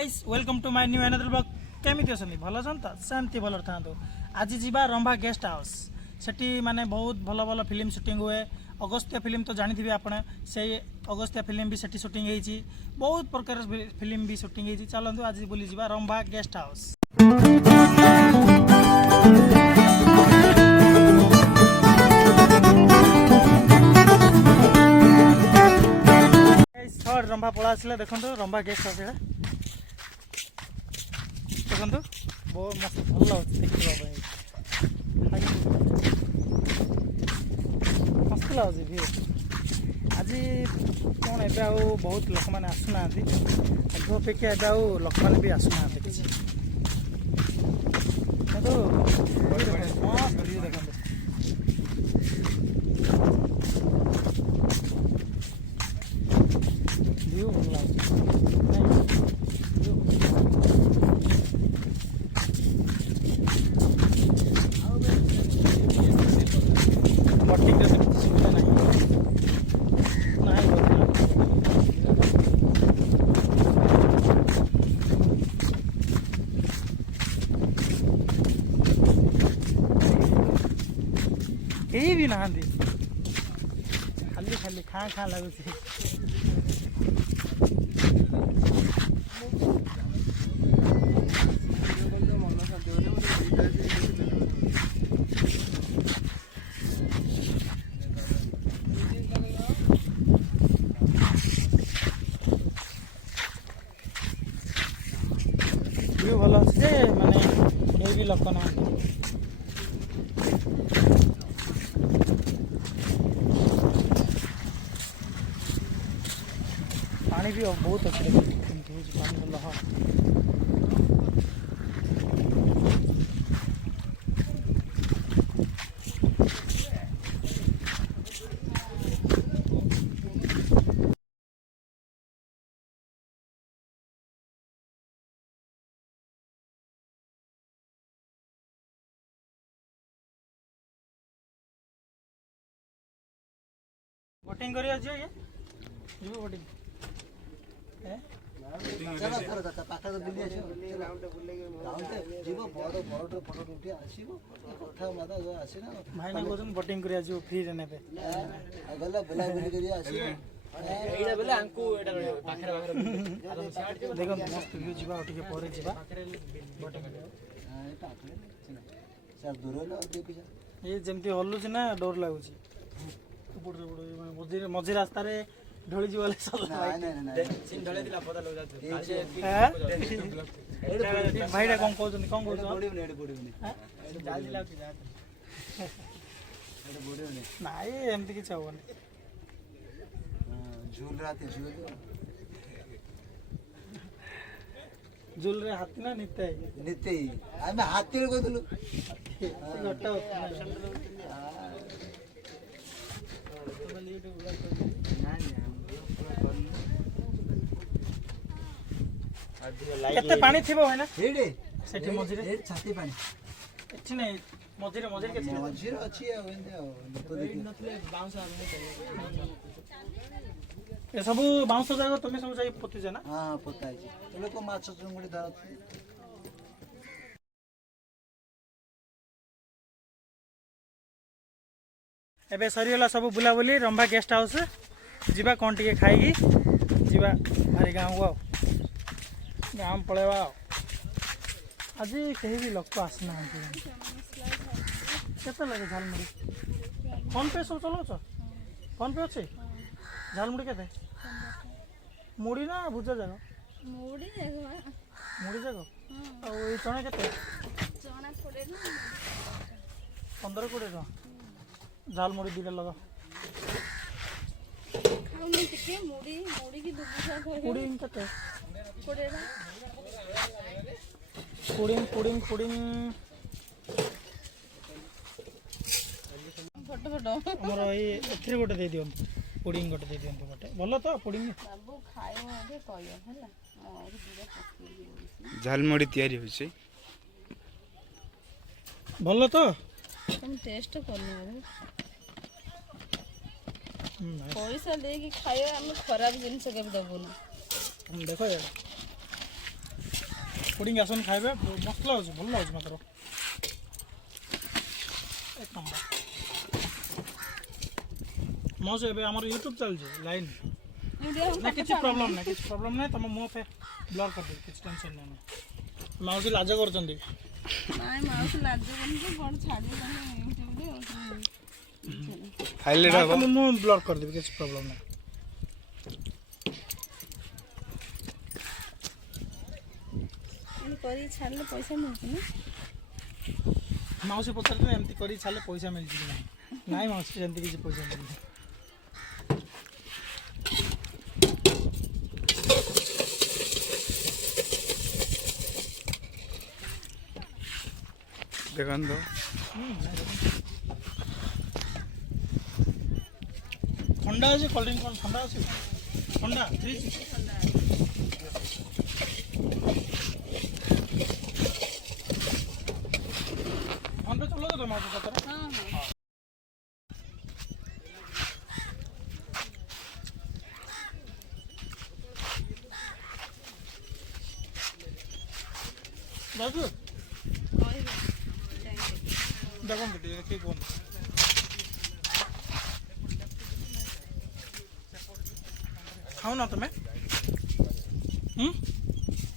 guys welcome to my new another blog केमिति असनी भलो छन त शांति भलो थांतो आज जीवा रंभा गेस्ट हाउस सेठी माने बहुत भलो भलो फिल्म शूटिंग हुए अगस्त्य फिल्म तो जानि थिबे आपण से अगस्त्य फिल्म भी सेठी शूटिंग हेची बहुत प्रकार फिल्म भी शूटिंग हेची चलंतु आज बुली जीवा Rambha guest house third Rambha पड़ा आसला देखो रंभा गेस्ट हाउस देखो बहुत मस्त भल लगे देखा मस्त लगे भ्यू आज कौन ए बहुत लोक मैंने आसुना आग अपेक्षा ए लोक मैंने भी आसुना किसी मस्त भ्यू देखो भ्यू भल लगे कहीं भी नहांती खाली खाली खाँ खाँ लगुच व्यू भल अच्छे माने भी लोक ना पानी भी बहुत अच्छे पानी लह बोटिंग करिया जे ये जीव बोटिंग चलो थोड़ा सा पाखा बुली आसो राउंड बुले जीव बड़ बड़ फोटो उठी आसीबो कथा माता जो आसी ना भाई ना कोजन बोटिंग करिया जीव फ्री रे नेबे गला बुला बुली करिया आसीबो एडा बेले आंकु एडा पाखरे पाखरे देखो मस्त व्यू जीवा उठी के परे जीवा बोटिंग हां ए पाखरे सर दूर लो देखि जा ये जेमती हल्लुच ना डर लागुची मझी मझी रास्ता रे ढोली जीवाले सिन ढले दिला पता लग जात भाईडा कौन कहउछन कौन कहउछ पड़िबनी जाल दिला कि जा नाई एमती कि चावनी झूल राते झूल झूल रे हाथी ना निते निते आमे हाथी को दलु घट्टा केते पानी थिबो है ना हेडे सेठी मझी रे हेड छाती पानी एठी नै मझी रे केते मझी रे अछि ओइने लोक देखि नथले बाउंस ए सब बाउंस जागा तुमे सब जाई पोती जे ना हां पता है लोक माछ चुंगुडी धरत एबे सरीला सब बुलाबुली रंभा गेस्ट हाउस जीवा कौन टिके खाई जीवा भारी गाँव को गाँव पलैवा आज कहीं भी लोक आसना केते लगे झालमुड़ी फोन पे सब चलाउछ फोन पे अच्छे झालमुड़ी केते मुड़ी ना भुजा जाग मुड़ी मुड़ी जाग और चना केते चना 15-20 टका झालमुड़ी दिले लगा खाऊनी टिके मुड़ी मुड़ी की दुबसा पुडिंग केते कोडेरा पुडिंग फोटो फोटो हमर एथरे गोटे दे दियन पुडिंग गोटे दे दियन गोटे भलो तो पुडिंग बाबू खायो अबे कहियो हैला और दिरा पकी झालमुड़ी तयारी होई छै भलो तो तुम टेस्ट करनो पैसा देकी खाइए आम खराब जिनस के दबुना देखो यार ପୁଡ଼ିଂ ଆସନ ଖାଇବେ ମସ୍ତ ଲାଗୁଛି ଭଲ ଲାଗୁଛି ମାତ୍ର ଏକ ନମ୍ବର ମାଉସୀ ଏବେ ଆମର ୟୁଟ୍ୟୁବ୍ ଚାଲିଛି ଲାଇନ୍ ନା କିଛି ପ୍ରୋବ୍ଲେମ୍ ନାହିଁ ତମ ମୁହଁ ଫେ ବ୍ଲର୍ କରିଦେବି କିଛି ଟେନସନ୍ ନାହିଁ ମାଉସୀ ଲାଜ କରୁଛନ୍ତି ନାଇଁ ମାଉସୀ ଲାଜ କରୁନି କ'ଣ ଛାଡ଼ିବ ହାଇଲାଇଟ୍ ହବ ତମ ମୁହଁ ବ୍ଲର୍ କରିଦେବି କିଛି ପ୍ରୋବ୍ଲେମ୍ ନାହିଁ କରି ଛାଡ଼ିଲେ ପଇସା ମିଳୁଛି ନା ମାଉସୀ ପଚାରୁଥିଲେ ଏମିତି କରି ଛାଡ଼ିଲେ ପଇସା ମିଳୁଛି କି ନାହିଁ ନାଇଁ ମାଉସୀ ସେମିତି କିଛି ପଇସା ମିଳୁନି ଦେଖନ୍ତୁ ଥଣ୍ଡା ଅଛି କୋଲ୍ଡ ଡ୍ରିଙ୍କ୍ କ'ଣ ଥଣ୍ଡା ଅଛି ଥଣ୍ଡା ଫ୍ରିଜ୍ ଫୋନ୍ପେ ଚଲାଉଛ ତ ମାଉସୀ ସତରେ ହଁ ହଁ ଯାଉଛୁ କହିବେ ଦେଖନ୍ତୁ ଟିକେ କିଏ କୁହନ୍ତୁ ଖାଉନ ତମେ